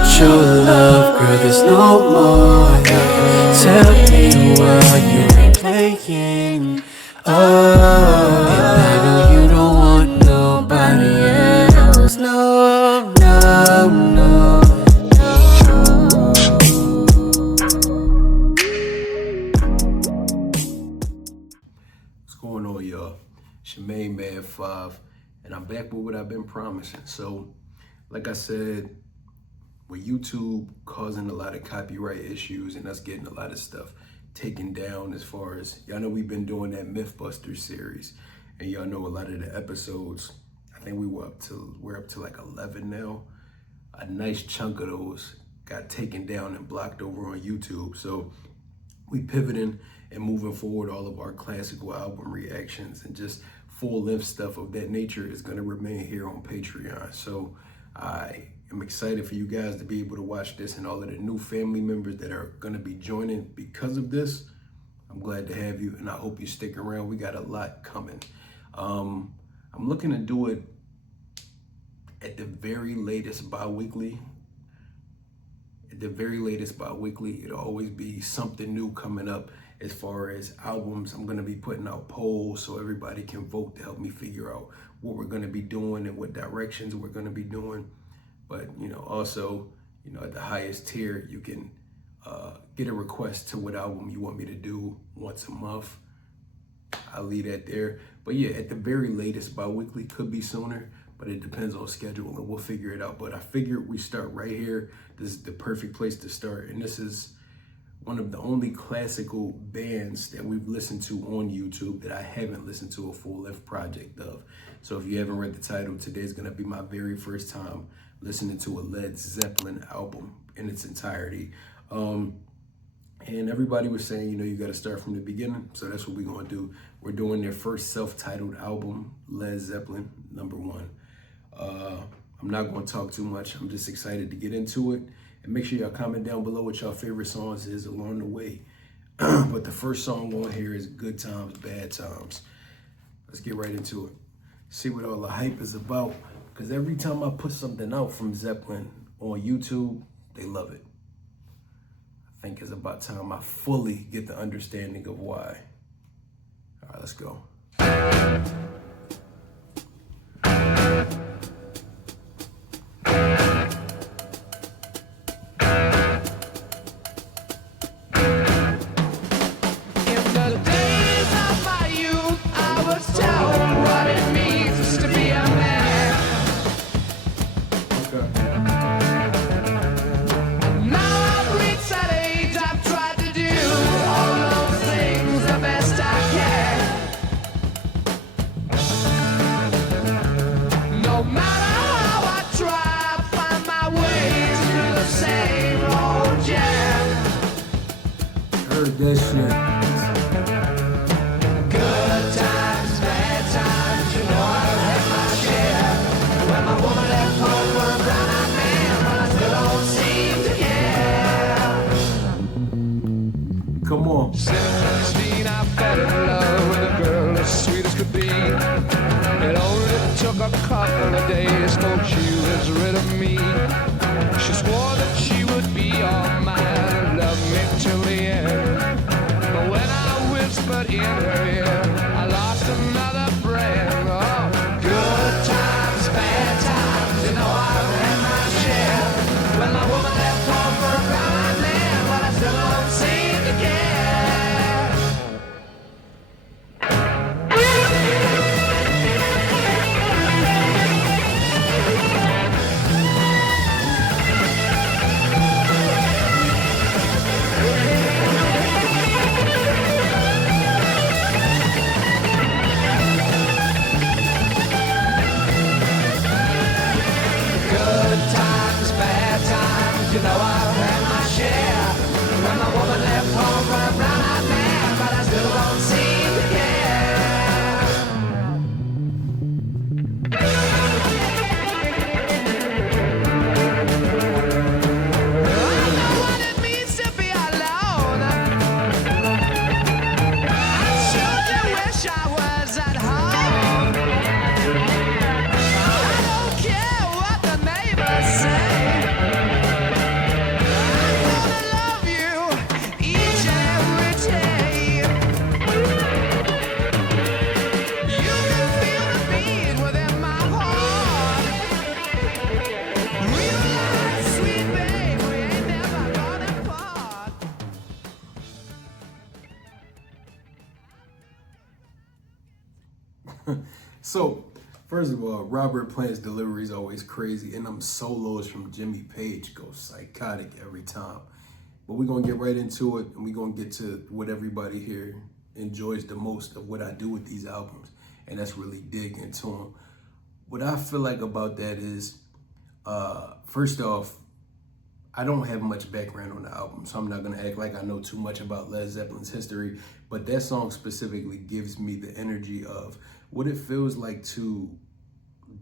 without your love, girl, there's no more. Tell me what you're playing. Oh, and I know you don't want nobody else. No, no, no. What's going on, y'all? It's your main man 5, and I'm back with what I've been promising. So, like I said, with YouTube causing a lot of copyright issues and us getting a lot of stuff taken down, as far as y'all know, we've been doing that Mythbusters series, and y'all know a lot of the episodes. I think we're up to like 11 now. A nice chunk of those got taken down and blocked over on YouTube. So we pivoting and moving forward. All of our classical album reactions and just full-length stuff of that nature is going to remain here on Patreon. So I am excited for you guys to be able to watch this, and all of the new family members that are going to be joining because of this. I'm glad to have you, and I hope you stick around. We got a lot coming. I'm looking to do it at the very latest bi-weekly. At the very latest bi-weekly, it'll always be something new coming up. As far as albums, I'm gonna be putting out polls so everybody can vote to help me figure out what we're gonna be doing and what directions we're gonna be doing. But, also, at the highest tier, you can get a request to what album you want me to do once a month. I'll leave that there. But yeah, at the very latest, bi-weekly, could be sooner, but it depends on schedule and we'll figure it out. But I figured we start right here. This is the perfect place to start. And this is one of the only classical bands that we've listened to on YouTube that I haven't listened to a full-length project of. So if you haven't read the title, today's gonna be my very first time listening to a Led Zeppelin album in its entirety. And everybody was saying, you gotta start from the beginning. So that's what we're gonna do. We're doing their first self-titled album, Led Zeppelin, #1. I'm not gonna talk too much. I'm just excited to get into it. And make sure y'all comment down below what y'all favorite songs is along the way. But the first song on here is Good Times, Bad Times. Let's get right into it. See what all the hype is about. Because every time I put something out from Zeppelin on YouTube, they love it. I think it's about time I fully get the understanding of why. All right, let's go. That shit. Good times, bad times, I've had my share. When my woman left home for a brown-eyed man, but I still don't seem to care. Come on. 16, I fell in love with a girl as sweet as could be. It only took a couple of days, folks, she was rid of me. She swore that she would be all mine, love me till the end. But in her ear, I lost another friend. Oh, good times, bad times, I've had my share. When my woman left home for a brown-eyed man, but I still don't seem to care. I've had my share. When my woman left home for a brown-eyed man, but I still don't seem to care. I know what it means to be alone. I sure do wish I was at home. I don't care what the neighbors say. So, first of all, Robert Plant's delivery is always crazy, and them solos from Jimmy Page go psychotic every time. But we're going to get right into it, and we're going to get to what everybody here enjoys the most of what I do with these albums, and that's really dig into them. What I feel like about that is, first off, I don't have much background on the album, so I'm not going to act like I know too much about Led Zeppelin's history, but that song specifically gives me the energy of what it feels like to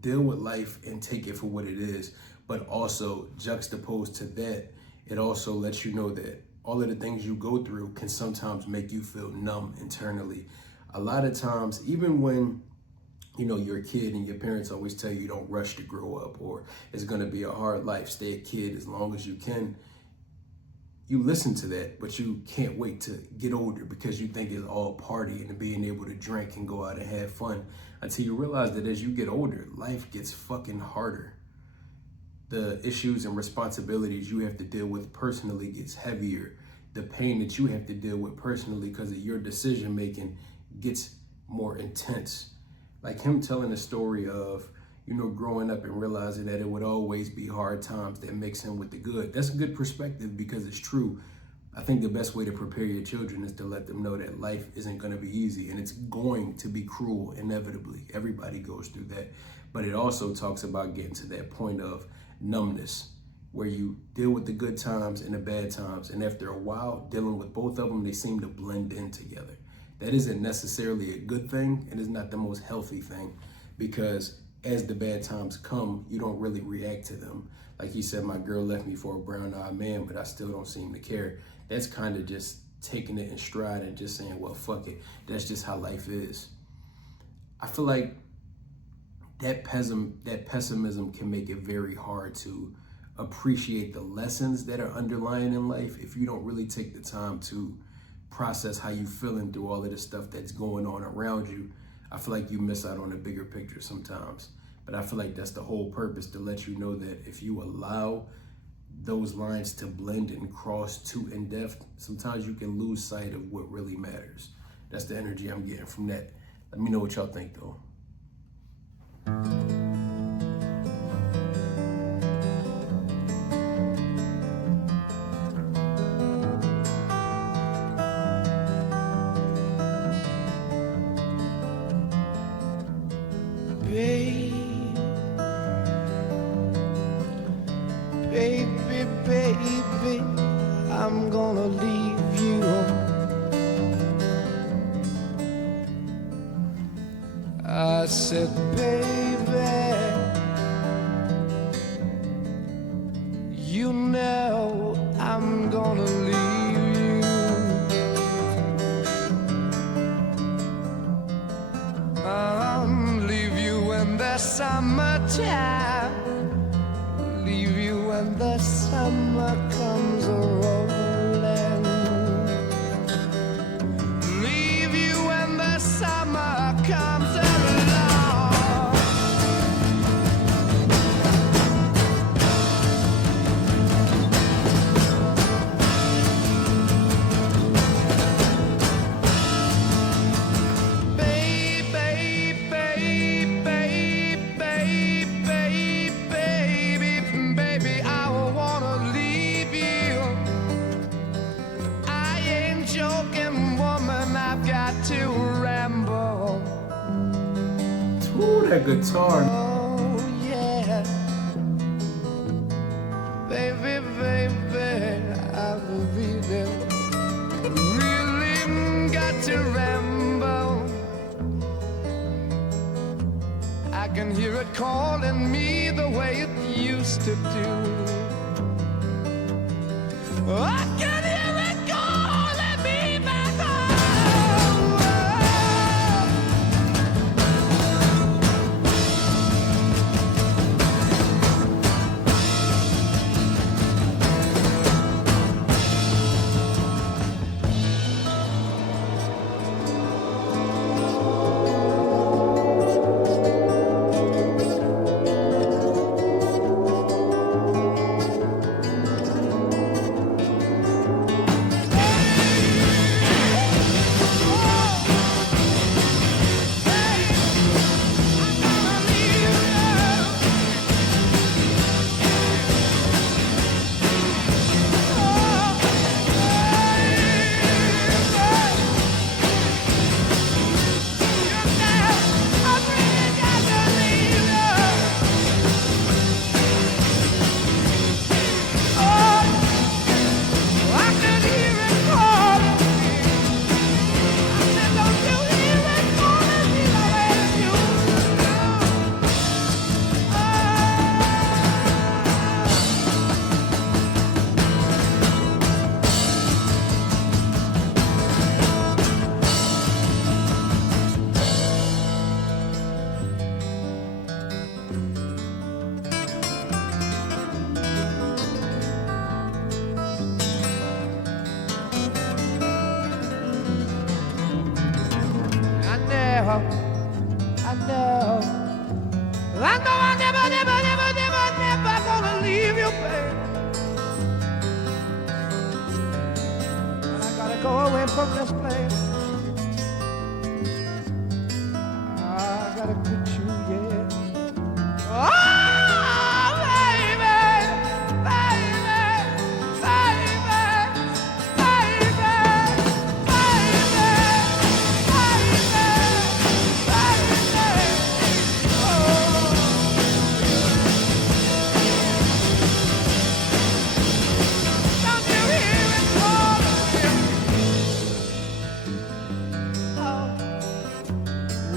deal with life and take it for what it is, but also juxtaposed to that, it also lets you know that all of the things you go through can sometimes make you feel numb internally. A lot of times, even when you're a kid and your parents always tell you don't rush to grow up, or it's going to be a hard life, stay a kid as long as you can. You listen to that, but you can't wait to get older because you think it's all party and being able to drink and go out and have fun, until you realize that as you get older, life gets fucking harder. The issues and responsibilities you have to deal with personally gets heavier. The pain that you have to deal with personally because of your decision making gets more intense. Like him telling the story of, growing up and realizing that it would always be hard times that mix in with the good. That's a good perspective because it's true. I think the best way to prepare your children is to let them know that life isn't going to be easy and it's going to be cruel inevitably. Everybody goes through that. But it also talks about getting to that point of numbness where you deal with the good times and the bad times. And after a while, dealing with both of them, they seem to blend in together. That isn't necessarily a good thing, and it's not the most healthy thing, because as the bad times come, you don't really react to them. Like he said, my girl left me for a brown-eyed man, but I still don't seem to care. That's kind of just taking it in stride and just saying, well, fuck it. That's just how life is. I feel like that pessimism can make it very hard to appreciate the lessons that are underlying in life if you don't really take the time to process how you feeling through all of the stuff that's going on around you. I feel like you miss out on the bigger picture sometimes. But I feel like that's the whole purpose, to let you know that if you allow those lines to blend and cross too in depth, sometimes you can lose sight of what really matters. That's the energy I'm getting from that. Let me know what y'all think though. Baby, I'm gonna leave you. I said, baby, you know I'm gonna leave you. I'll leave you when the summertime, leave you when the summer comes rolling, leave you when the summer comes along. Baby, I wanna leave you. I ain't joking, woman, I've got to ramble. Ooh, that guitar. Oh, yeah. Baby, I will be there. Really got to ramble. I can hear it calling me the way it used to do. I can hear it calling me back home. from this place. I gotta quit you, yeah. Oh, baby, baby, baby, baby,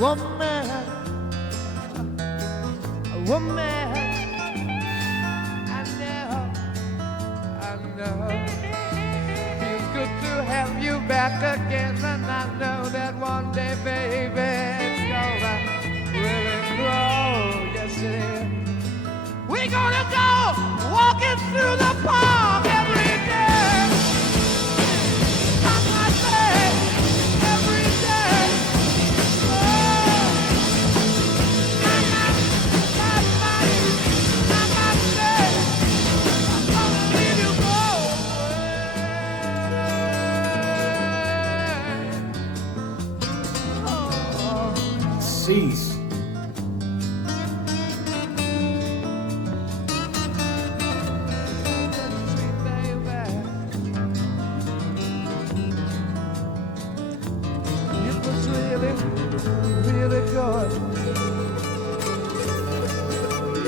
woman, woman, I know, feels good to have you back again, and I know that one day, baby, it's gonna really grow, yes it is. We're gonna go walking through the park every day, I must say, every day. Cease. It was really, really good.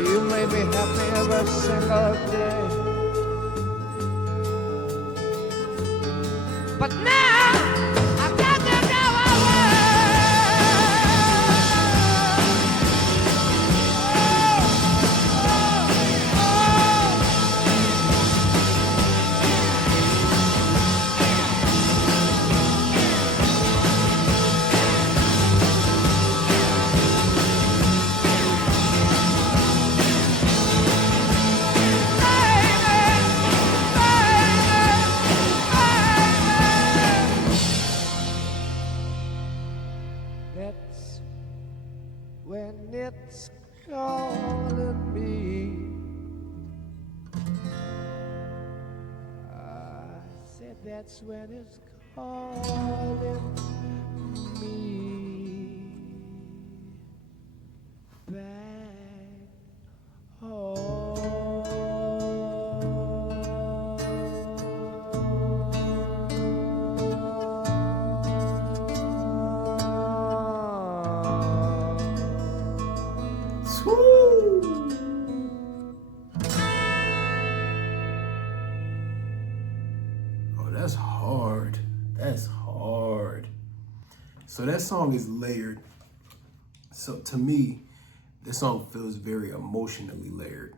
You made me happy every single day. But now I've got to go away. That's when it's calling me. I said that's when it's calling me back Oh, that's hard. That's hard. So that song is layered. So to me, this song feels very emotionally layered.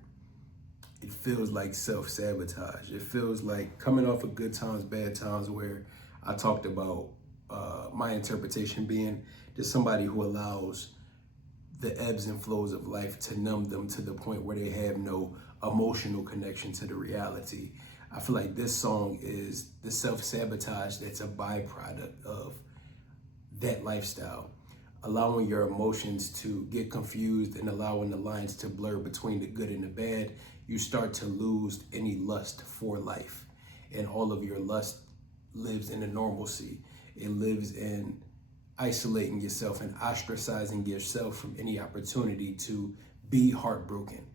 It feels like self-sabotage. It feels like coming off of Good Times, Bad Times, where I talked about my interpretation being just somebody who allows the ebbs and flows of life to numb them to the point where they have no emotional connection to the reality. I feel like this song is the self-sabotage that's a byproduct of that lifestyle. Allowing your emotions to get confused and allowing the lines to blur between the good and the bad, you start to lose any lust for life. And all of your lust lives in a normalcy. It lives in isolating yourself and ostracizing yourself from any opportunity to be heartbroken.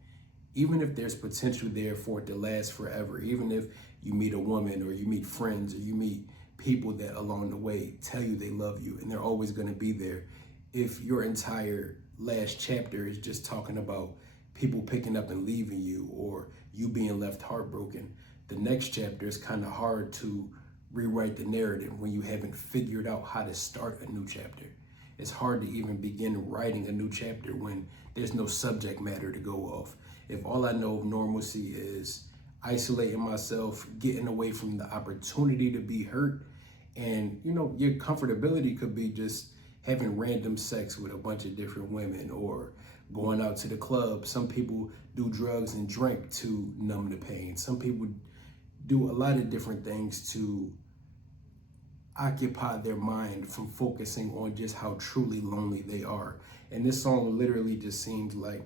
Even if there's potential there for it to last forever, even if you meet a woman or you meet friends or you meet people that along the way tell you they love you and they're always going to be there. If your entire last chapter is just talking about people picking up and leaving you or you being left heartbroken, the next chapter is kind of hard to rewrite the narrative when you haven't figured out how to start a new chapter. It's hard to even begin writing a new chapter when there's no subject matter to go off. If all I know of normalcy is isolating myself, getting away from the opportunity to be hurt, and your comfortability could be just having random sex with a bunch of different women or going out to the club. Some people do drugs and drink to numb the pain. Some people do a lot of different things to occupy their mind from focusing on just how truly lonely they are. And this song literally just seems like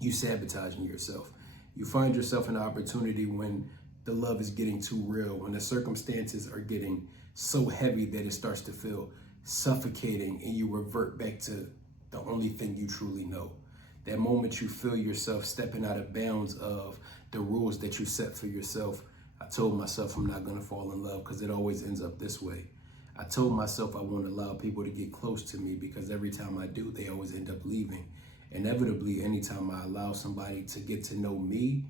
you sabotaging yourself. You find yourself in an opportunity when the love is getting too real, when the circumstances are getting so heavy that it starts to feel suffocating and you revert back to the only thing you truly know. That moment you feel yourself stepping out of bounds of the rules that you set for yourself. I told myself I'm not gonna fall in love because it always ends up this way. I told myself I won't allow people to get close to me because every time I do, they always end up leaving. Inevitably, anytime I allow somebody to get to know me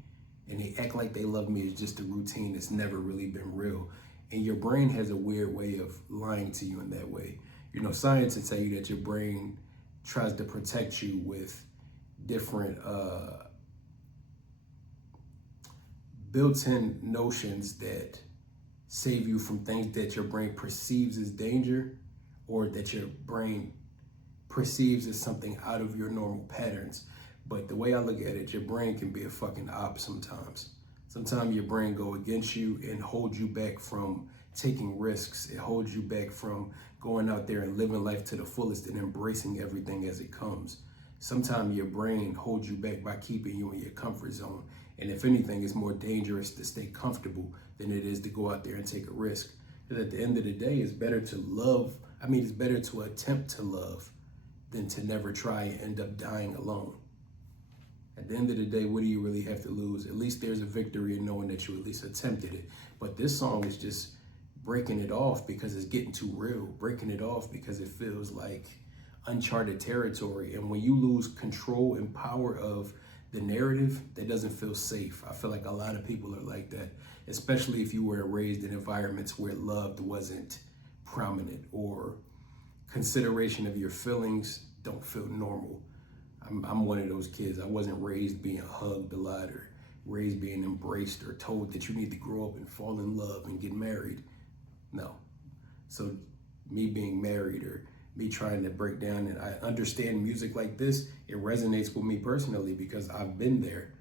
and they act like they love me, it's just a routine. It's never really been real. And your brain has a weird way of lying to you in that way. You know, science will tell you that your brain tries to protect you with different built-in notions that save you from things that your brain perceives as danger or that your brain perceives as something out of your normal patterns. But the way I look at it, your brain can be a fucking op sometimes. Sometimes your brain go against you and hold you back from taking risks. It holds you back from going out there and living life to the fullest and embracing everything as it comes. Sometimes your brain holds you back by keeping you in your comfort zone. And if anything, it's more dangerous to stay comfortable than it is to go out there and take a risk. Because at the end of the day, it's better to love. It's better to attempt to love than to never try and end up dying alone. At the end of the day, what do you really have to lose? At least there's a victory in knowing that you at least attempted it. But this song is just breaking it off because it's getting too real. Breaking it off because it feels like uncharted territory. And when you lose control and power of the narrative, that doesn't feel safe. I feel like a lot of people are like that, especially if you were raised in environments where love wasn't prominent or consideration of your feelings don't feel normal. I'm one of those kids. I wasn't raised being hugged a lot or raised being embraced or told that you need to grow up and fall in love and get married. No. So me being married or me trying to break down, and I understand music like this, it resonates with me personally because I've been there.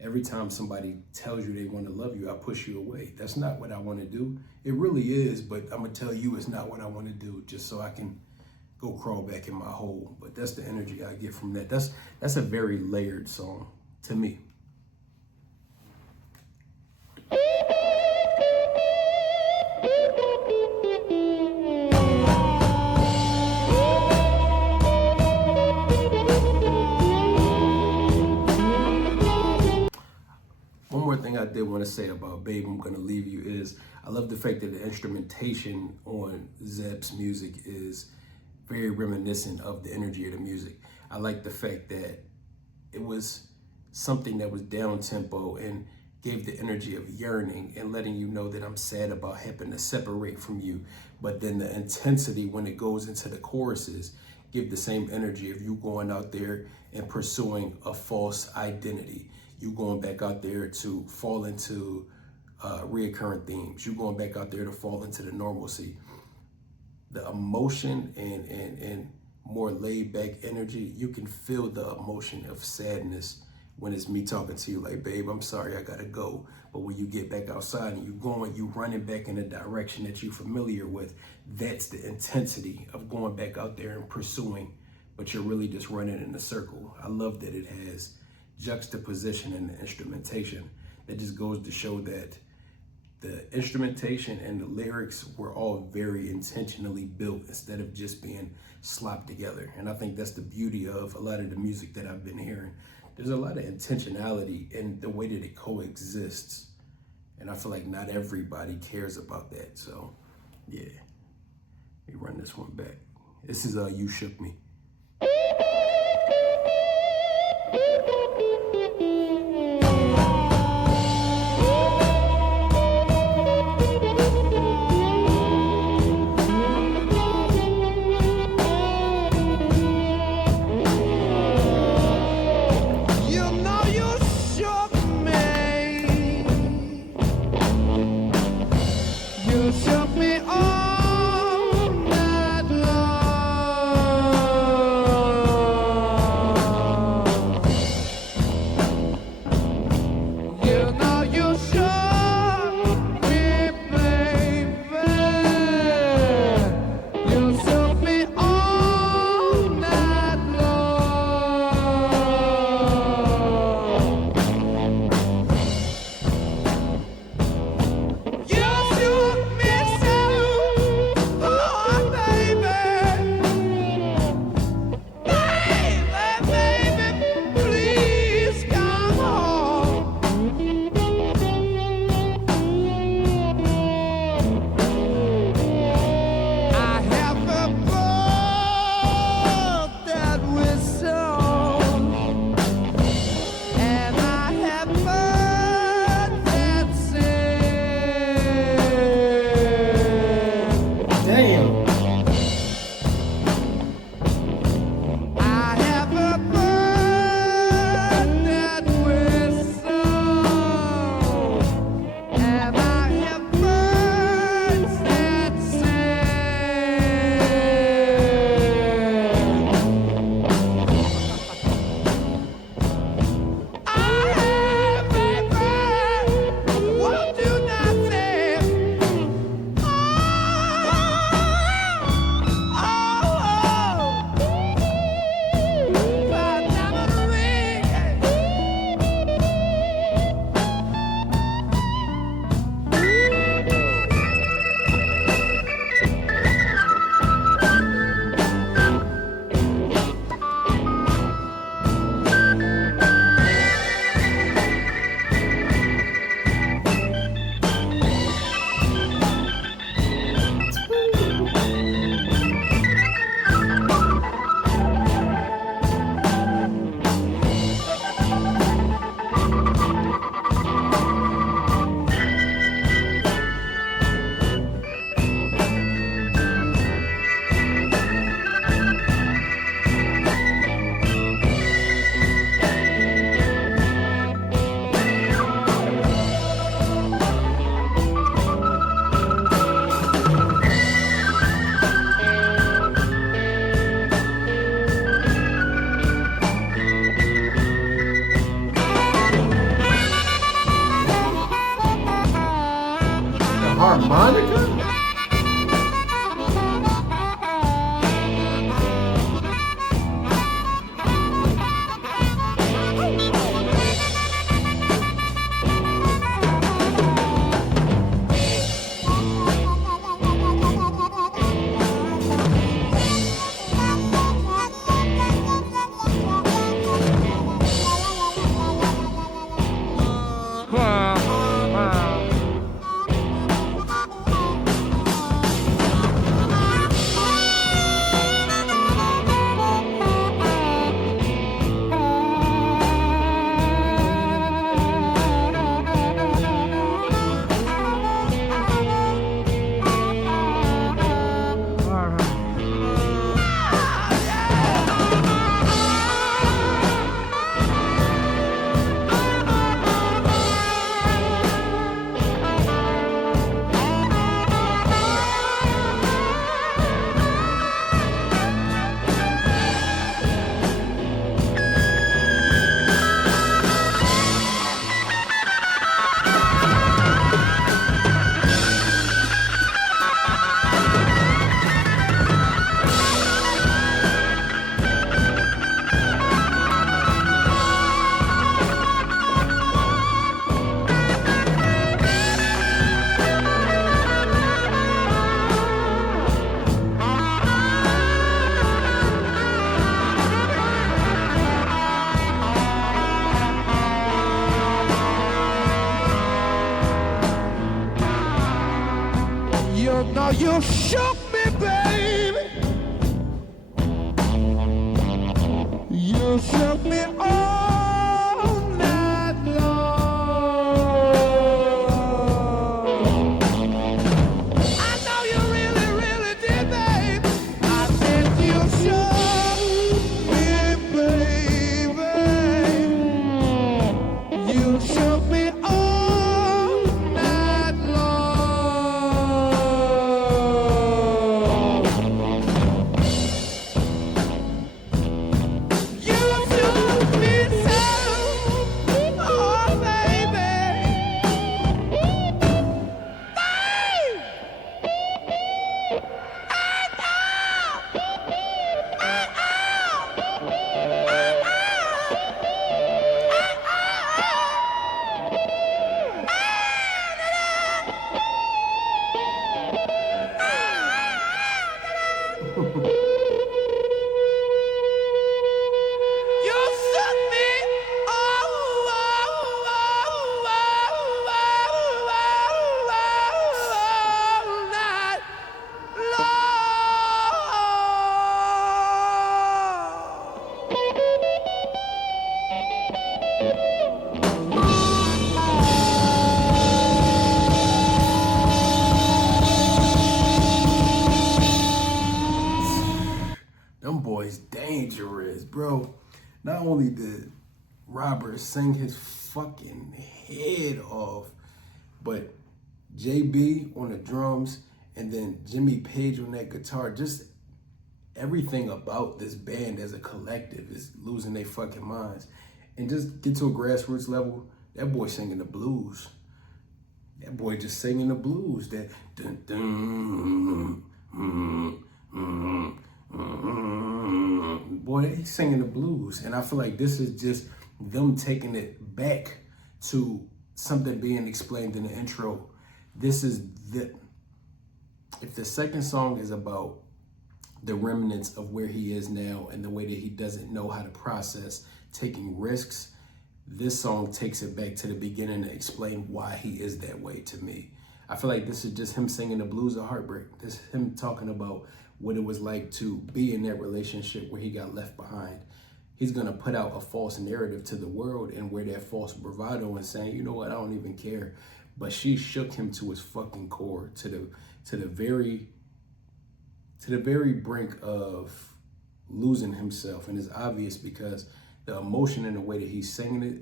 Every time somebody tells you they want to love you, I push you away. That's not what I want to do. It really is, but I'm gonna tell you it's not what I want to do just so I can go crawl back in my hole. But that's the energy I get from that. That's a very layered song to me. One more thing I did want to say about Babe, I'm Gonna Leave You is I love the fact that the instrumentation on Zepp's music is very reminiscent of the energy of the music. I like the fact that it was something that was down tempo and gave the energy of yearning and letting you know that I'm sad about having to separate from you. But then the intensity when it goes into the choruses give the same energy of you going out there and pursuing a false identity. You going back out there to fall into reoccurring themes. You going back out there to fall into the normalcy. The emotion and more laid back energy, you can feel the emotion of sadness when it's me talking to you like, babe, I'm sorry, I gotta go. But when you get back outside and you running back in a direction that you're familiar with, that's the intensity of going back out there and pursuing, but you're really just running in a circle. I love that it has juxtaposition in the instrumentation. That just goes to show that the instrumentation and the lyrics were all very intentionally built instead of just being slopped together. And I think that's the beauty of a lot of the music that I've been hearing. There's a lot of intentionality in the way that it coexists. And I feel like not everybody cares about that. So yeah, let me run this one back. This is You Shook Me. You shook me all night long. harmonica? You shook me, baby. You shook me all night long. I know you really, really did, babe. I said you shook me, baby. You shook me all night long. You shook me so, oh baby. You shook me all night Them boys dangerous, bro. Not only did Robert sing his fucking head off, but JB on the drums and then Jimmy Page on that guitar, just everything about this band as a collective is losing their fucking minds. And just get to a grassroots level, that boy singing the blues. That boy just singing the blues. That dun dun boy, he's singing the blues. And I feel like this is just them taking it back to something being explained in the intro. This is if the second song is about the remnants of where he is now and the way that he doesn't know how to process taking risks, this song takes it back to the beginning to explain why he is that way to me. I feel like this is just him singing the blues of heartbreak. This is him talking about what it was like to be in that relationship where he got left behind. He's gonna put out a false narrative to the world and wear that false bravado and saying, you know what, I don't even care. But she shook him to his fucking core, to the very brink of losing himself. And it's obvious because the emotion and the way that he's singing it,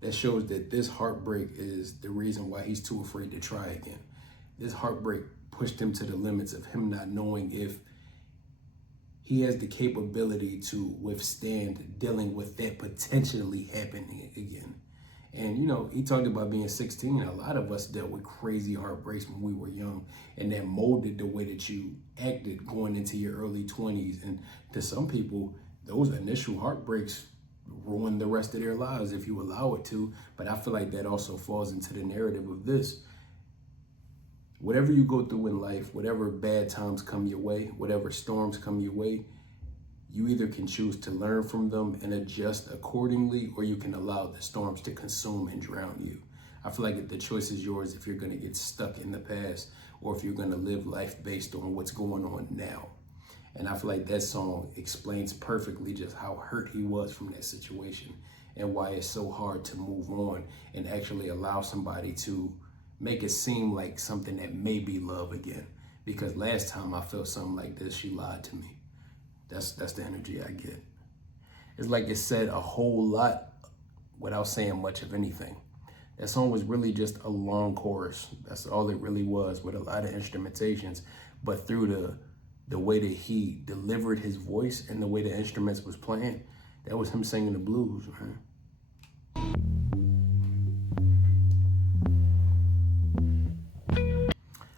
that shows that this heartbreak is the reason why he's too afraid to try again. This heartbreak pushed him to the limits of him not knowing if he has the capability to withstand dealing with that potentially happening again. And you know, he talked about being 16. A lot of us dealt with crazy heartbreaks when we were young, and that molded the way that you acted going into your early 20s. And to some people, those initial heartbreaks ruin the rest of their lives if you allow it to. But I feel like that also falls into the narrative of this. Whatever you go through in life, whatever bad times come your way, whatever storms come your way, you either can choose to learn from them and adjust accordingly, or you can allow the storms to consume and drown you. I feel like the choice is yours if you're going to get stuck in the past or if you're going to live life based on what's going on now. And I feel like that song explains perfectly just how hurt he was from that situation and why it's so hard to move on and actually allow somebody to make it seem like something that may be love again. Because last time I felt something like this, she lied to me. That's the energy I get. It's like it said a whole lot without saying much of anything. That song was really just a long chorus. That's all it really was, with a lot of instrumentations. But through the way that he delivered his voice and the way the instruments was playing, that was him singing the blues, man.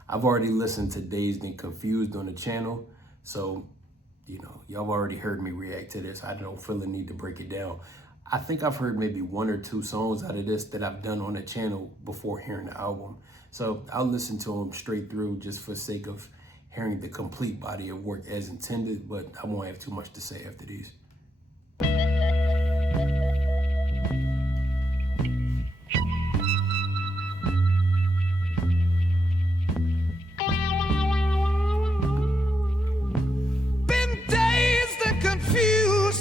I've already listened to Dazed and Confused on the channel, so you know, y'all already heard me react to this. I don't feel the need to break it down. I think I've heard maybe 1 or 2 songs out of this that I've done on the channel before hearing the album. So I'll listen to them straight through just for the sake of hearing the complete body of work as intended, but I won't have too much to say after these.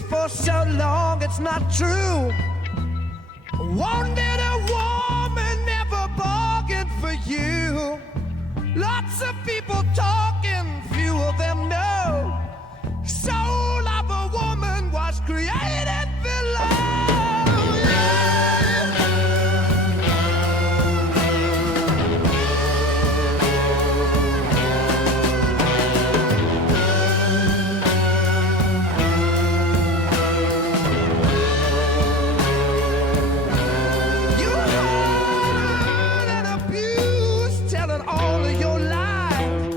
For so long it's not true. Wanted a woman, never bargained for you. Lots of people talking, few of them know. Soul of a woman was created below. All of your life,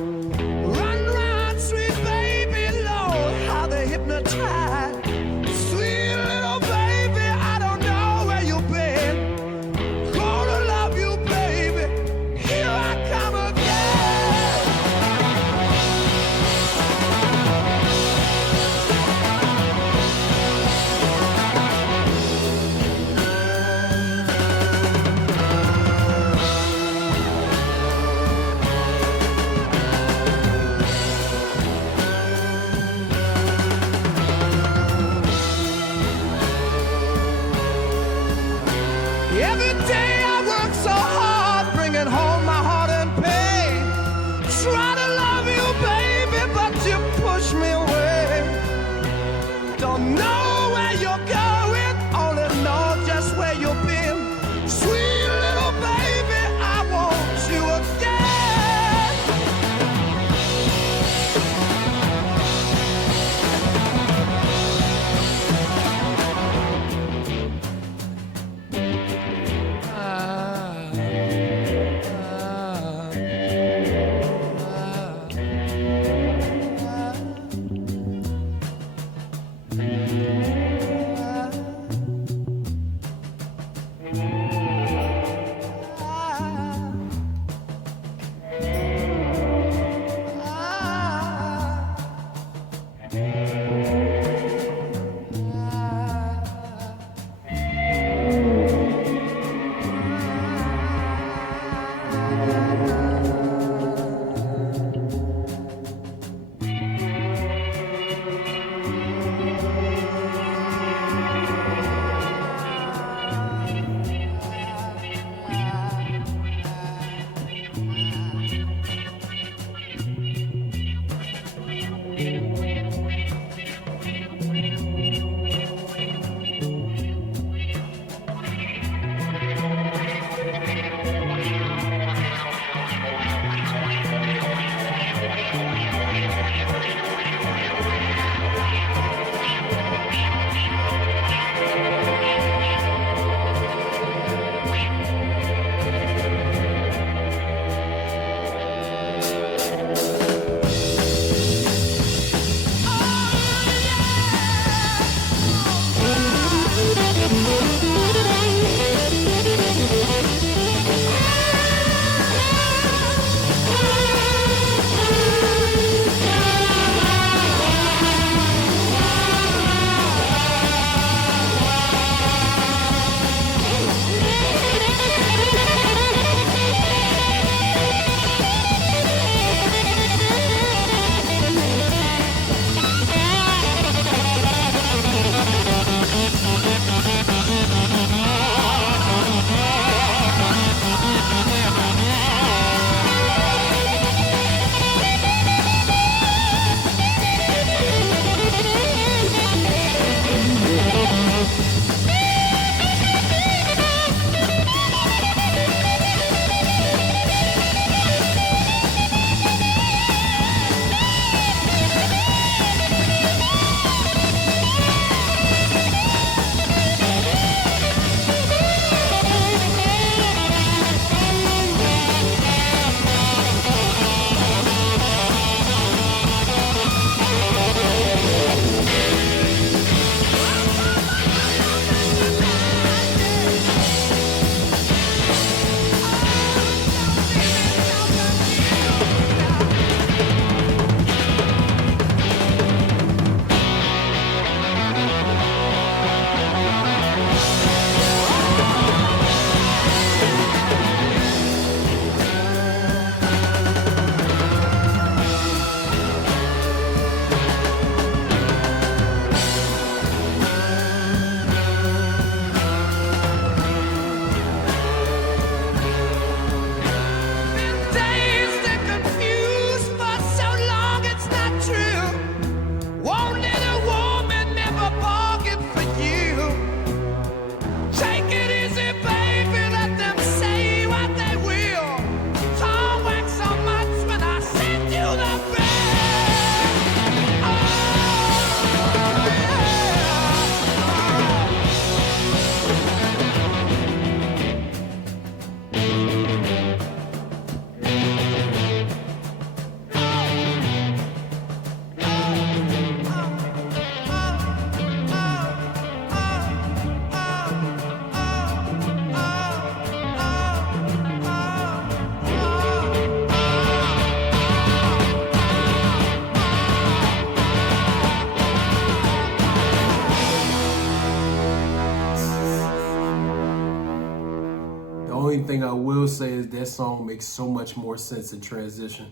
say is that song makes so much more sense in transition.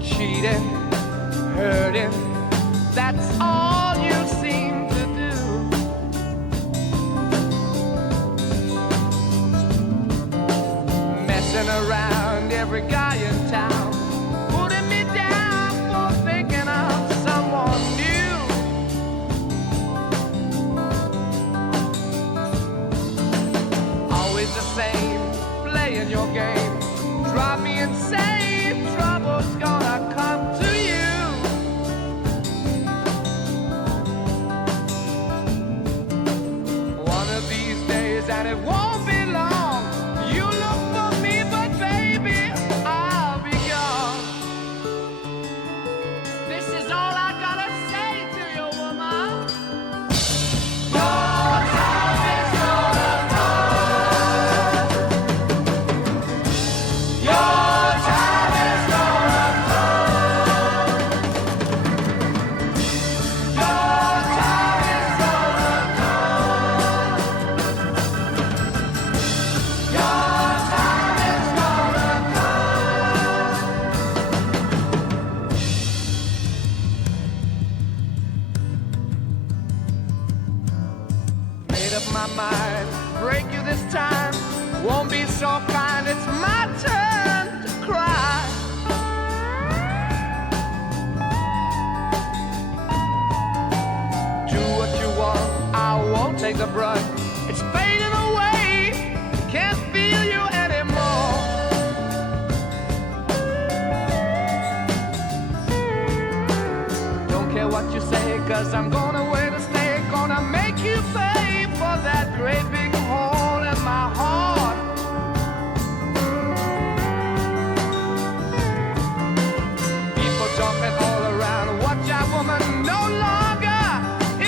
Cheating, hurting, that's all you seem to do. Messing around every guy in town, putting me down for thinking of someone new. Always the same, playing your game, drive me insane. Trouble's gonna come to you. One of these days, and it won't be long, you look for me, but baby, I'll be gone. This is all I gotta say to you, woman. Your time is gonna come. Your time is gonna come. Your time is gonna come. Your time is gonna come. Made up my mind, break you this time. Won't be so kind, it's my turn to cry. Do what you want, I won't take the brunt. It's fading away, can't feel you anymore. Don't care what you say, 'cause I'm gonna wait to stay. Gonna make you pay for that great big hole in my heart. People talking all around, watch out woman, no longer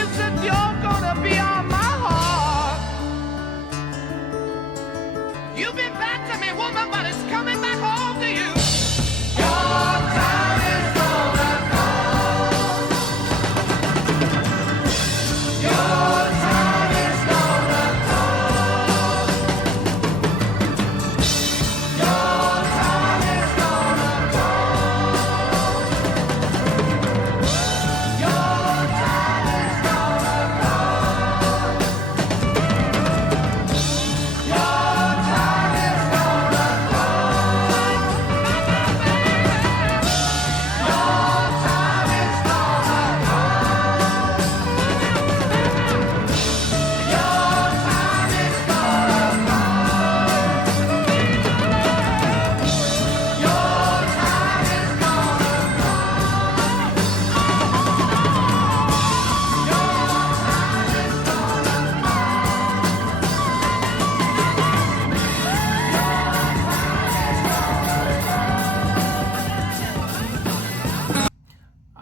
is the joke gonna be on my heart. You've been bad to me, woman, but it's coming back home to you. Your time is gonna come. Your time is gonna come. Your time is gonna come. Your time is gonna come. Your time is gonna come. Your time is gonna come. Your time is gonna come. Your time is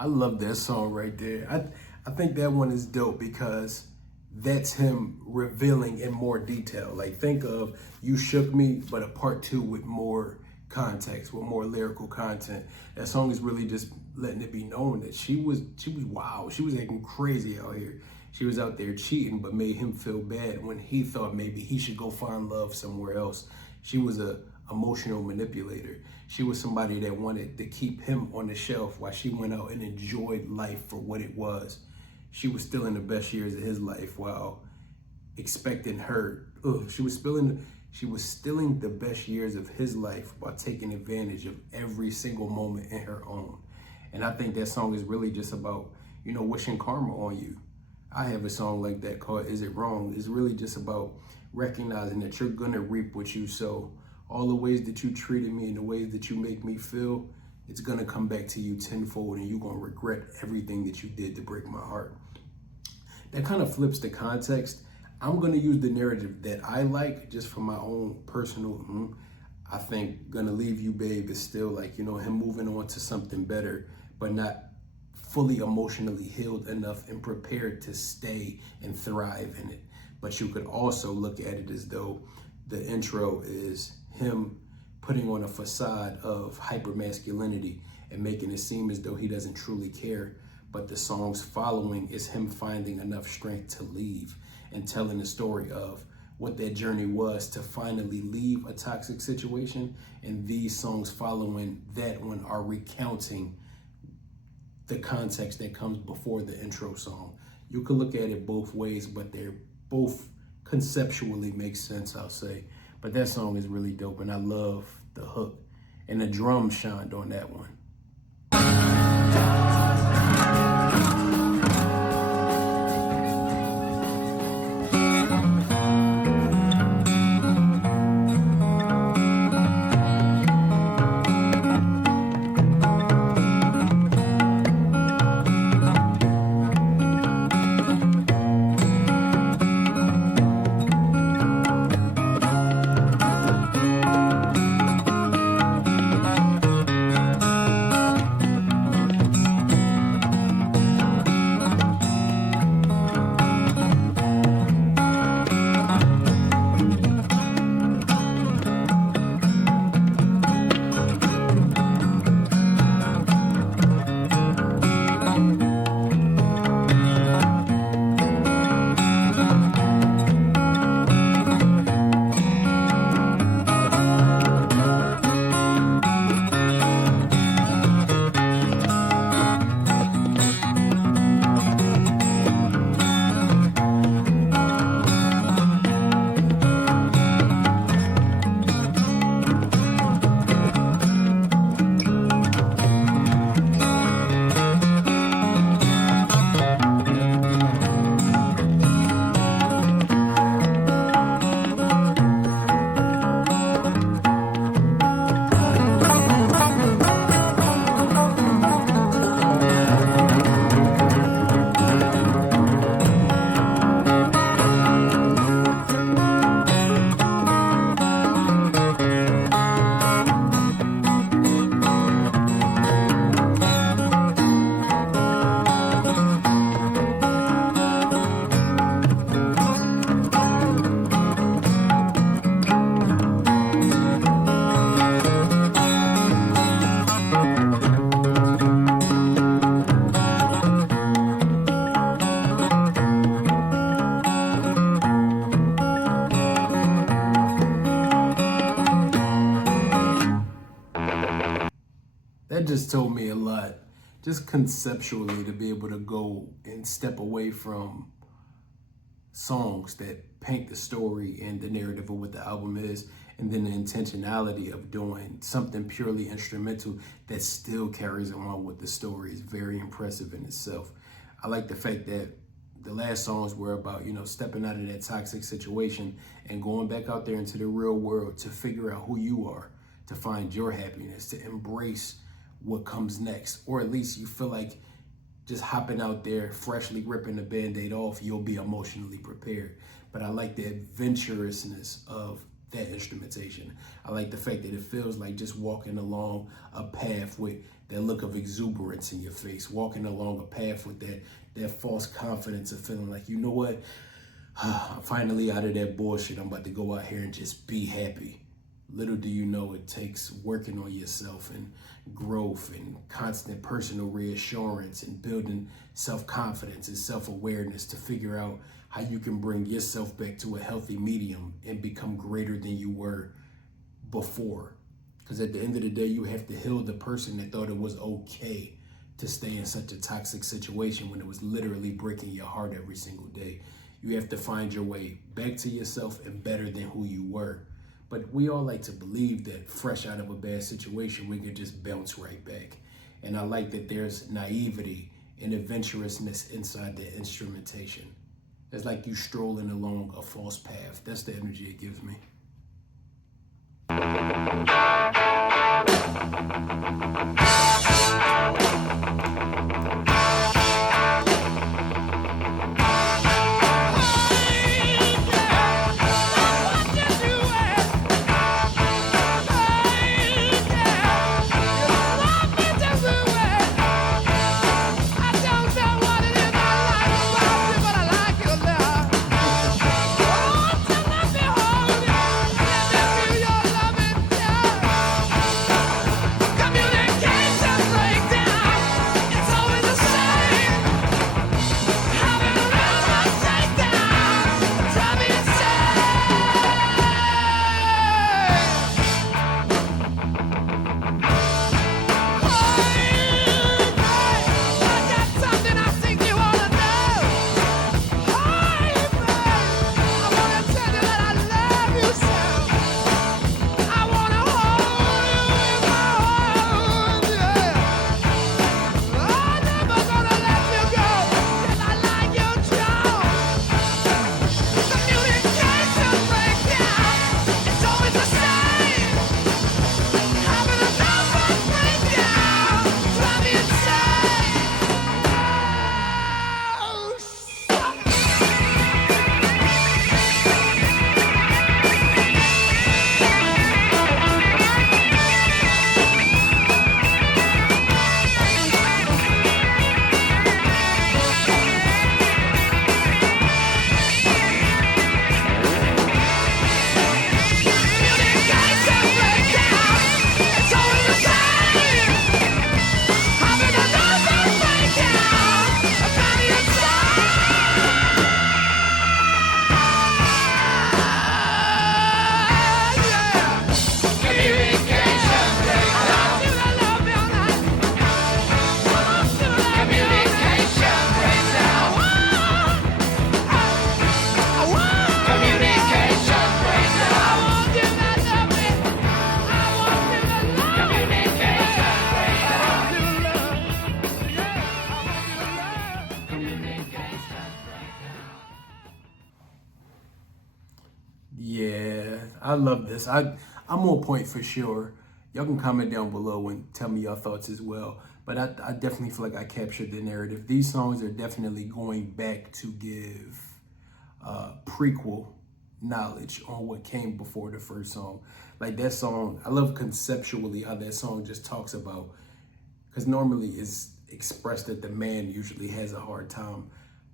I love that song right there. I think that one is dope because that's him revealing in more detail. Like, think of You Shook Me, but a part two with more context, with more lyrical content. That song is really just letting it be known that she was wild. She was acting crazy out here. She was out there cheating, but made him feel bad when he thought maybe he should go find love somewhere else. She was a emotional manipulator. She was somebody that wanted to keep him on the shelf while she went out and enjoyed life for what it was. She was still in the best years of his life while expecting her. She was stealing the best years of his life while taking advantage of every single moment in her own. And I think that song is really just about, wishing karma on you. I have a song like that called Is It Wrong? It's really just about recognizing that you're gonna reap what you sow. All the ways that you treated me and the ways that you make me feel, it's gonna come back to you tenfold, and you're gonna regret everything that you did to break my heart. That kind of flips the context. I'm gonna use the narrative that I like just for my own personal, I think Gonna Leave You Babe is still like, him moving on to something better, but not fully emotionally healed enough and prepared to stay and thrive in it. But you could also look at it as though the intro is him putting on a facade of hypermasculinity and making it seem as though he doesn't truly care. But the songs following is him finding enough strength to leave and telling the story of what that journey was to finally leave a toxic situation. And these songs following that one are recounting the context that comes before the intro song. You can look at it both ways, but they're both conceptually make sense, I'll say. But that song is really dope, and I love the hook. And the drums shined on that one. That just told me a lot, just conceptually, to be able to go and step away from songs that paint the story and the narrative of what the album is, and then the intentionality of doing something purely instrumental that still carries on with the story is very impressive in itself. I like the fact that the last songs were about, stepping out of that toxic situation and going back out there into the real world to figure out who you are, to find your happiness, to embrace what comes next, or at least you feel like just hopping out there, freshly ripping the Band-Aid off, you'll be emotionally prepared. But I like the adventurousness of that instrumentation. I like the fact that it feels like just walking along a path with that look of exuberance in your face, walking along a path with that false confidence of feeling like, you know what, I'm finally out of that bullshit. I'm about to go out here and just be happy. Little do you know it takes working on yourself and growth and constant personal reassurance and building self-confidence and self-awareness to figure out how you can bring yourself back to a healthy medium and become greater than you were before. Because at the end of the day, you have to heal the person that thought it was okay to stay in such a toxic situation when it was literally breaking your heart every single day. You have to find your way back to yourself and better than who you were. But we all like to believe that fresh out of a bad situation, we can just bounce right back. And I like that there's naivety and adventurousness inside the instrumentation. It's like you strolling along a false path. That's the energy it gives me. Yeah, I love this. I'm on point for sure. Y'all can comment down below and tell me your thoughts as well. But I definitely feel like I captured the narrative. These songs are definitely going back to give prequel knowledge on what came before the first song. Like that song, I love conceptually how that song just talks about, because normally it's expressed that the man usually has a hard time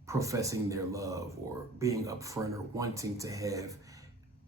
professing their love or being upfront or wanting to have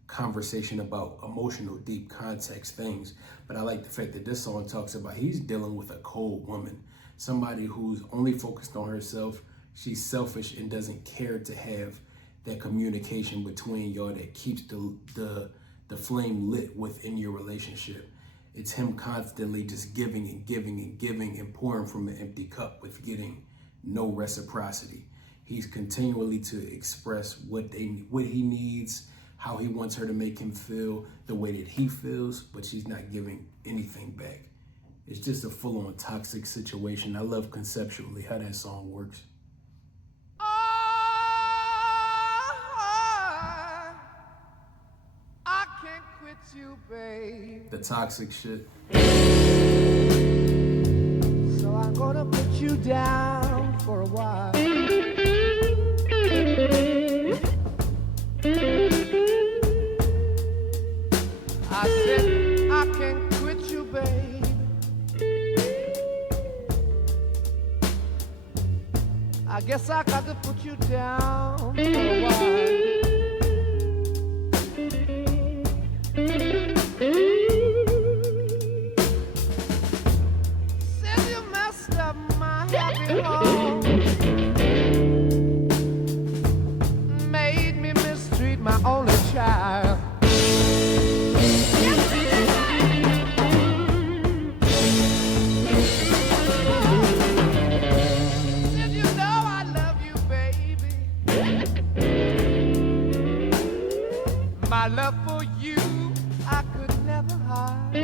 conversation about emotional, deep context things. But I like the fact that this song talks about he's dealing with a cold woman, somebody who's only focused on herself. She's selfish and doesn't care to have that communication between y'all that keeps the flame lit within your relationship. It's him constantly just giving and giving and giving and pouring from an empty cup with getting no reciprocity. He's continually to express what he needs, how he wants her to make him feel, the way that he feels, but she's not giving anything back. It's just a full-on toxic situation. I love conceptually how that song works. I can't quit you, babe. The toxic shit. So I'm gonna put you down for a while. I said I can't quit you, babe. I guess I got to put you down for a while. style. Said you know I love you, baby. My love for you I could never hide.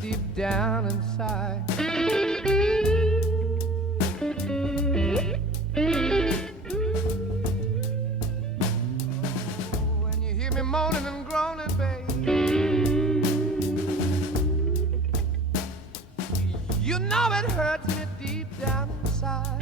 Deep down inside. When you hear me moaning and groaning, baby, you know it hurts me deep down inside.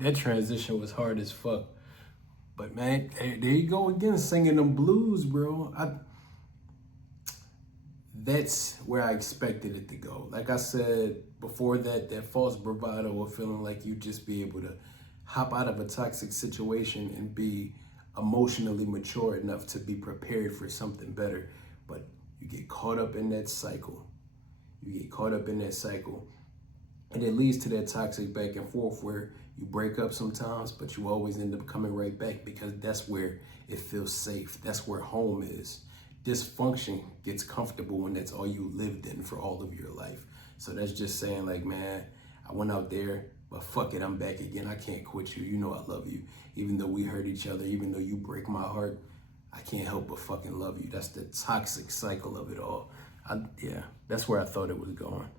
That transition was hard as fuck. But man, there you go again, singing them blues, bro. That's where I expected it to go. Like I said before, that false bravado of feeling like you just be able to hop out of a toxic situation and be emotionally mature enough to be prepared for something better. But you get caught up in that cycle. And it leads to that toxic back and forth where you break up sometimes, but you always end up coming right back because that's where it feels safe. That's where home is. Dysfunction gets comfortable when that's all you lived in for all of your life. So that's just saying like, man, I went out there, but fuck it, I'm back again. I can't quit you. You know I love you. Even though we hurt each other, even though you break my heart, I can't help but fucking love you. That's the toxic cycle of it all. Yeah, that's where I thought it was going.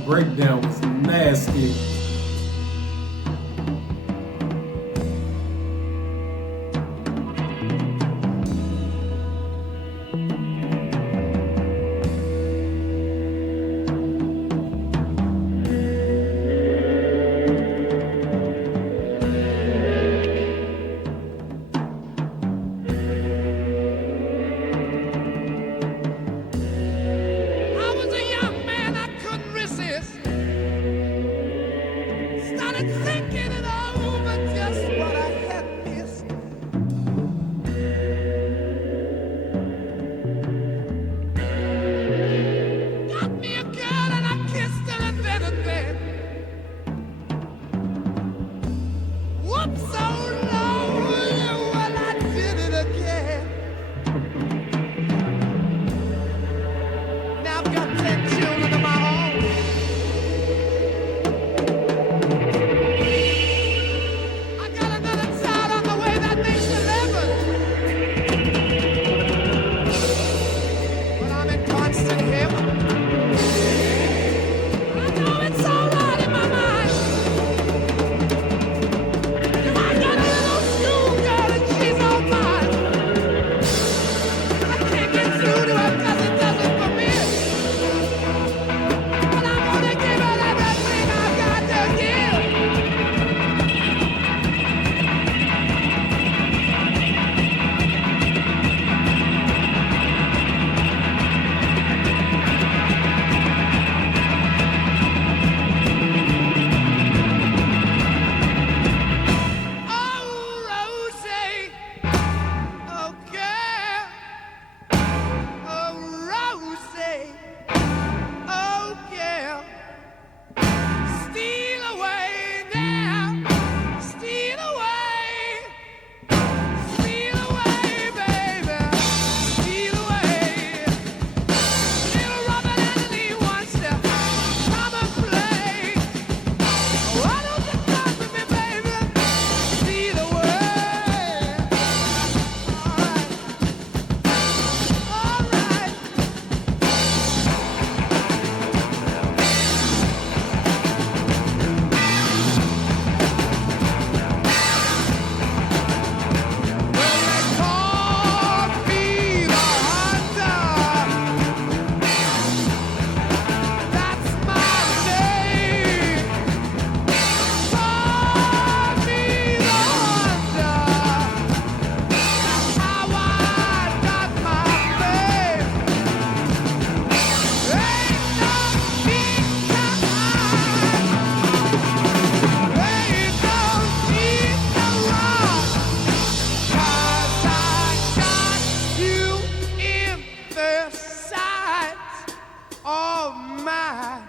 That breakdown was nasty. I was a young man, I couldn't resist. Started thinking it over, just what I had missed. Got me a girl and I kissed her and then. Whoops, oh Lord, well I did it again. Now I've got 10 children of my own. I got another child on the way that makes 11. But I'm in constant heaven. I know it's alright in my mind. 'Cause I got a little schoolgirl and she's all mine. I can't get through to her 'cause it doesn't for me. But I'm gonna give her everything I've got to give. Oh, Rosie, oh girl, oh Rosie, oh girl, steal away now, steal away, baby, steal away. Little Robert Anthony wants to come and play. Why don't you come with me, baby? Steal away. All right. Well, they call me the hunter. That's my name. Call me the hunter. That's how I got my fame. Ain't no need to hide. Ain't no need to run. 'Cause I got you in the sights of my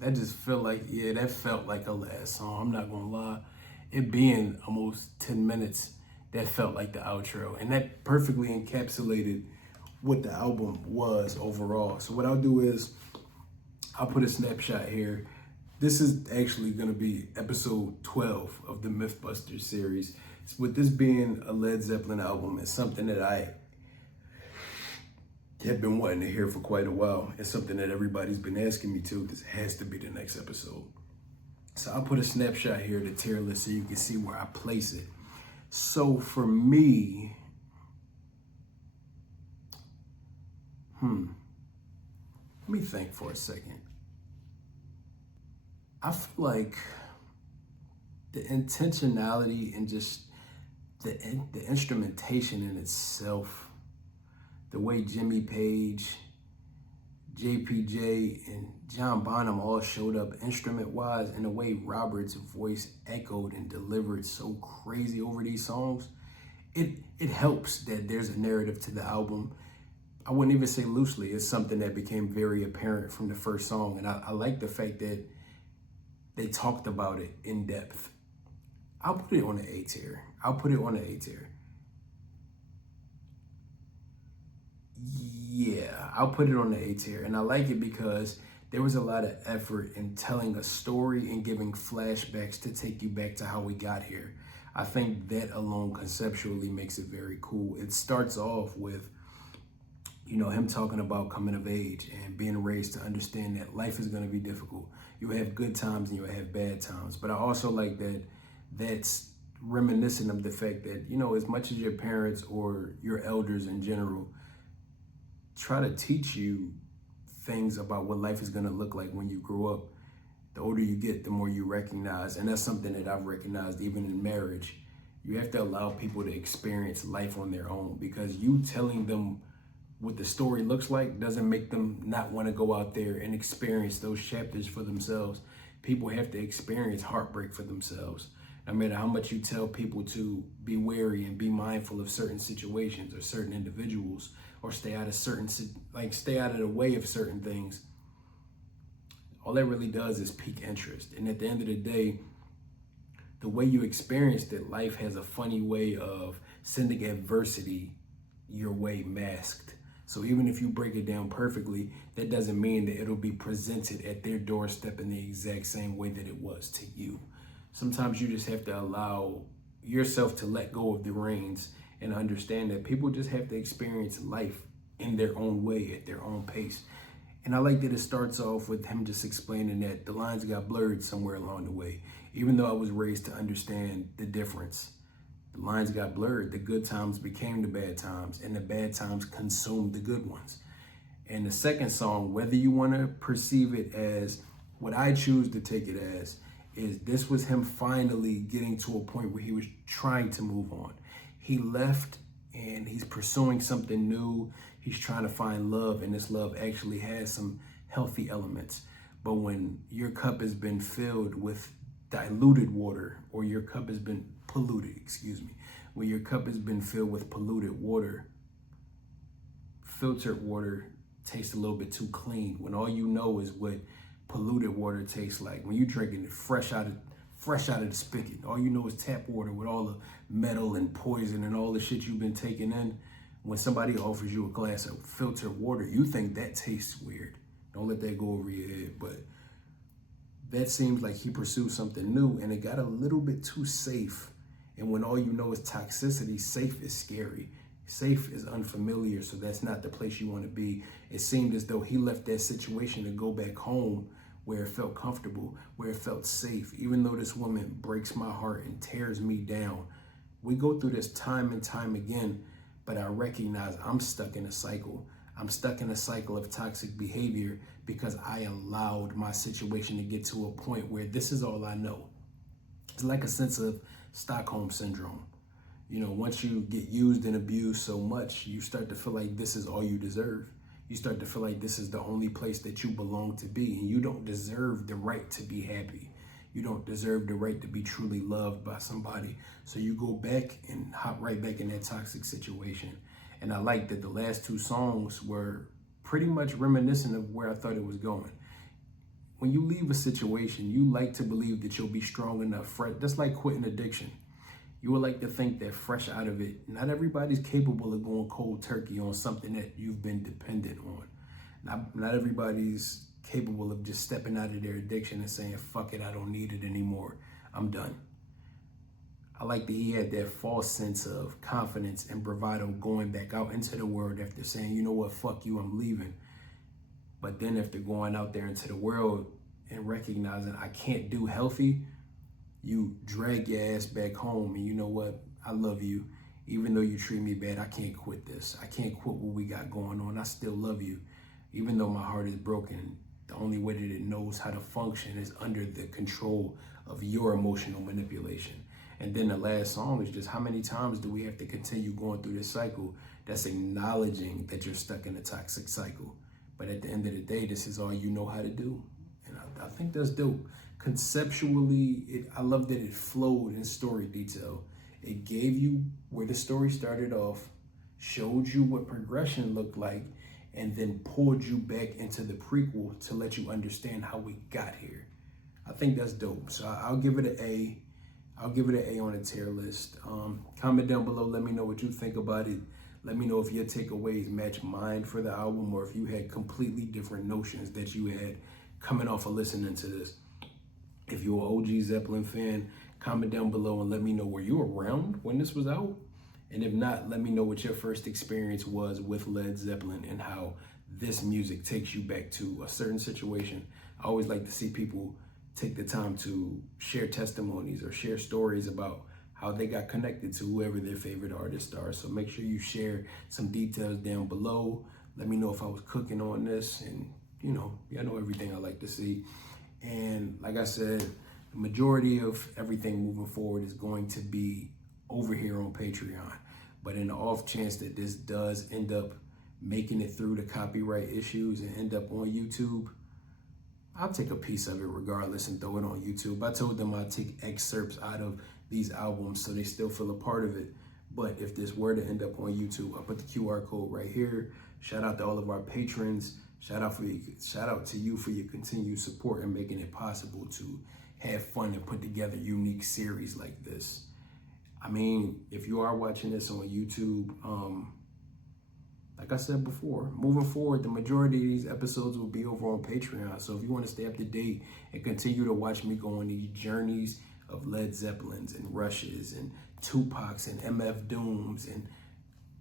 That just felt like, yeah, that felt like a last song. I'm not gonna lie. It being almost 10 minutes, that felt like the outro. And that perfectly encapsulated what the album was overall. So what I'll do is, I'll put a snapshot here. This is actually going to be episode 12 of the Mythbusters series. With this being a Led Zeppelin album, it's something that I have been wanting to hear for quite a while. It's something that everybody's been asking me to, because it has to be the next episode. So I'll put a snapshot here, the tier list, so you can see where I place it. So for me, let me think for a second. I feel like the intentionality and just the instrumentation in itself, the way Jimmy Page, JPJ, and John Bonham all showed up instrument-wise, and the way Robert's voice echoed and delivered so crazy over these songs, it helps that there's a narrative to the album. I wouldn't even say loosely. It's something that became very apparent from the first song, and I like the fact that they talked about it in depth. I'll put it on the A tier. Yeah, I'll put it on the A tier. And I like it because there was a lot of effort in telling a story and giving flashbacks to take you back to how we got here. I think that alone conceptually makes it very cool. It starts off with, him talking about coming of age and being raised to understand that life is going to be difficult. You have good times and you have bad times. But I also like that that's reminiscent of the fact that, as much as your parents or your elders in general try to teach you things about what life is going to look like when you grow up, the older you get, the more you recognize. And that's something that I've recognized even in marriage. You have to allow people to experience life on their own, because you telling them what the story looks like doesn't make them not want to go out there and experience those chapters for themselves. People have to experience heartbreak for themselves. No matter how much you tell people to be wary and be mindful of certain situations or certain individuals, or stay out of the way of certain things, all that really does is pique interest. And at the end of the day, the way you experience that, life has a funny way of sending adversity your way masked. So even if you break it down perfectly, that doesn't mean that it'll be presented at their doorstep in the exact same way that it was to you. Sometimes you just have to allow yourself to let go of the reins and understand that people just have to experience life in their own way, at their own pace. And I like that it starts off with him just explaining that the lines got blurred somewhere along the way. Even though I was raised to understand the difference, the lines got blurred. The good times became the bad times, and the bad times consumed the good ones. And the second song, whether you want to perceive it as what I choose to take it as, is this was him finally getting to a point where he was trying to move on. He left and he's pursuing something new. He's trying to find love, and this love actually has some healthy elements. But when your cup has been filled with diluted water, or your cup has been polluted, when your cup has been filled with polluted water, filtered water tastes a little bit too clean, when all you know is what polluted water tastes like. When you're drinking it fresh out of the spigot, all you know is tap water with all the metal and poison and all the shit you've been taking in. When somebody offers you a glass of filtered water, you think that tastes weird. Don't let that go over your head. But that seems like he pursued something new, and it got a little bit too safe. And when all you know is toxicity, safe is scary. Safe is unfamiliar, so that's not the place you want to be. It seemed as though he left that situation to go back home where it felt comfortable, where it felt safe. Even though this woman breaks my heart and tears me down, we go through this time and time again, but I recognize I'm stuck in a cycle. I'm stuck in a cycle of toxic behavior because I allowed my situation to get to a point where this is all I know. It's like a sense of Stockholm syndrome. Once you get used and abused so much, you start to feel like this is all you deserve. You start to feel like this is the only place that you belong to be, and you don't deserve the right to be happy. You don't deserve the right to be truly loved by somebody. So you go back and hop right back in that toxic situation. And I like that the last two songs were pretty much reminiscent of where I thought it was going. When you leave a situation, you like to believe that you'll be strong enough. That's like quitting addiction. You would like to think that fresh out of it, not everybody's capable of going cold turkey on something that you've been dependent on. Not everybody's capable of just stepping out of their addiction and saying, fuck it, I don't need it anymore. I'm done. I like that he had that false sense of confidence and bravado going back out into the world after saying, you know what, fuck you, I'm leaving. But then after going out there into the world and recognizing I can't do healthy, you drag your ass back home and you know what, I love you. Even though you treat me bad, I can't quit this. I can't quit what we got going on. I still love you. Even though my heart is broken, the only way that it knows how to function is under the control of your emotional manipulation. And then the last song is just, how many times do we have to continue going through this cycle that's acknowledging that you're stuck in a toxic cycle? But at the end of the day, this is all you know how to do. And I think that's dope. Conceptually, I love that it flowed in story detail. It gave you where the story started off, showed you what progression looked like, and then pulled you back into the prequel to let you understand how we got here. I think that's dope. So I'll give it an A. I'll give it an A on a tier list. Comment down below. Let me know what you think about it. Let me know if your takeaways match mine for the album or if you had completely different notions that you had coming off of listening to this. If you're an OG Zeppelin fan, comment down below and let me know, were you around when this was out? And if not, let me know what your first experience was with Led Zeppelin and how this music takes you back to a certain situation. I always like to see people take the time to share testimonies or share stories about how they got connected to whoever their favorite artists are. So make sure you share some details down below. Let me know if I was cooking on this, and y'all know everything I like to see. And like I said, the majority of everything moving forward is going to be over here on Patreon. But in the off chance that this does end up making it through the copyright issues and end up on YouTube, I'll take a piece of it regardless and throw it on YouTube. I told them I'd take excerpts out of these albums so they still feel a part of it. But if this were to end up on YouTube, I'll put the QR code right here. Shout out to all of our patrons. Shout out to you for your continued support and making it possible to have fun and put together unique series like this. I mean, if you are watching this on YouTube, like I said before, moving forward, the majority of these episodes will be over on Patreon. So if you want to stay up to date and continue to watch me go on these journeys of Led Zeppelins and Rushes and Tupacs and MF Dooms and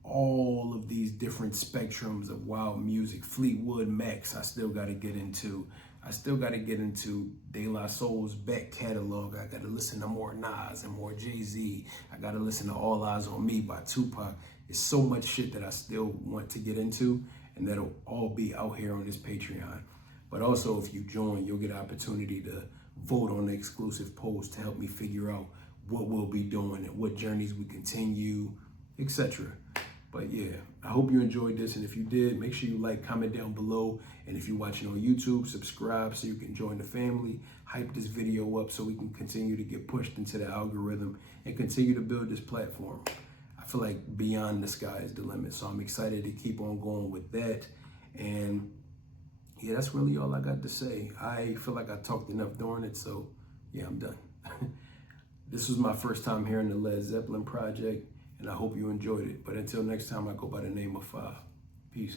all of these different spectrums of wild music, Fleetwood Macs, I still got to get into. I still got to get into De La Soul's back catalog. I got to listen to more Nas and more Jay-Z. I got to listen to All Eyes on Me by Tupac. There's so much shit that I still want to get into, and that'll all be out here on this Patreon. But also, if you join, you'll get an opportunity to vote on the exclusive polls to help me figure out what we'll be doing and what journeys we continue, etc. But yeah, I hope you enjoyed this. And if you did, make sure you like, comment down below. And if you're watching on YouTube, subscribe so you can join the family. Hype this video up so we can continue to get pushed into the algorithm and continue to build this platform. I feel like beyond the sky is the limit. So I'm excited to keep on going with that. And yeah, that's really all I got to say. I feel like I talked enough during it. So yeah, I'm done. This was my first time hearing the Led Zeppelin project, and I hope you enjoyed it. But until next time, I go by the name of Peace.